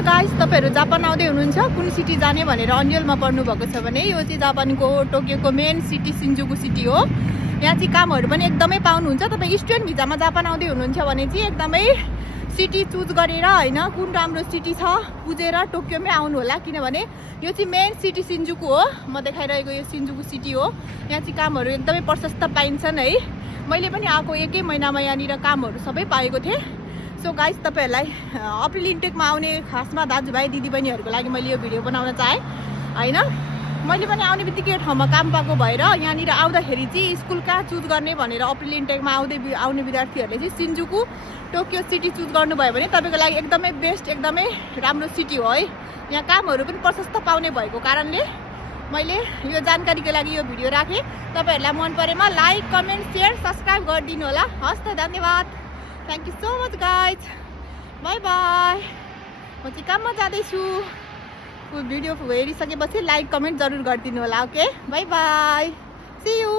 Guys तपाईहरु Japan आउँदै हुनुहुन्छ कुन सिटी जाने भनेर अन्यलमा पढ्नु भएको छ भने यो चाहिँ जापानको टोकियोको मेन सिटी सिन्जुकु सिटी हो। यहाँ चाहिँ कामहरु पनि एकदमै पाउनुहुन्छ। तपाई स्टुडेन्ट भिजामा जापान आउँदै हुनुहुन्छ भने चाहिँ एकदमै सिटी चुज गरेर हैन कुन राम्रो सिटी छ बुझेर टोकियोमै आउनु होला किनभने यो चाहिँ मेन सिटी सिन्जुकु हो। म देखाइरहेको यो सिन्जुकु सिटी हो। यहाँ चाहिँ कामहरु एकदमै प्रशस्त पाइन्छन् है। मैले पनि आएको एकै महिनामा यहाँनिर कामहरु सबै पाएको थिएँ। सो गाइस तपाईहरुलाई अप्रिल इन्टेकमा आउने खासमा दाजुभाइ दिदीबहिनीहरुको लागि मैले यो भिडियो बनाउन चाहे हैन। मैले पनि आउने बित्तिकै ठाउँमा काम पाएको भएर यहाँनिर आउँदाखेरि चाहिँ स्कुल कहाँ चुज गर्ने भनेर अप्रिल इन्टेकमा आउने विद्यार्थीहरुले चाहिँ सिन्जुकु टोकियो सिटी चुज गर्नुभयो भने तपाईको लागि एकदमै बेस्ट एकदमै राम्रो सिटी हो है। यहाँ कामहरु पनि प्रशस्त पाउने भएको कारणले मैले यो जानकारीको लागि यो भिडियो राखे। तपाईहरुलाई मन परेमा लाइक कमेन्ट शेयर सब्स्क्राइब गरिदिनु होला। हस् त धन्यवाद। Thank you so much guys. Bye bye. म चाहिँ काममा जाँदैछु। भिडियो हेरिसकेपछि लाइक कमेन्ट जरुर गरिदिनु होला। Okay bye bye see you.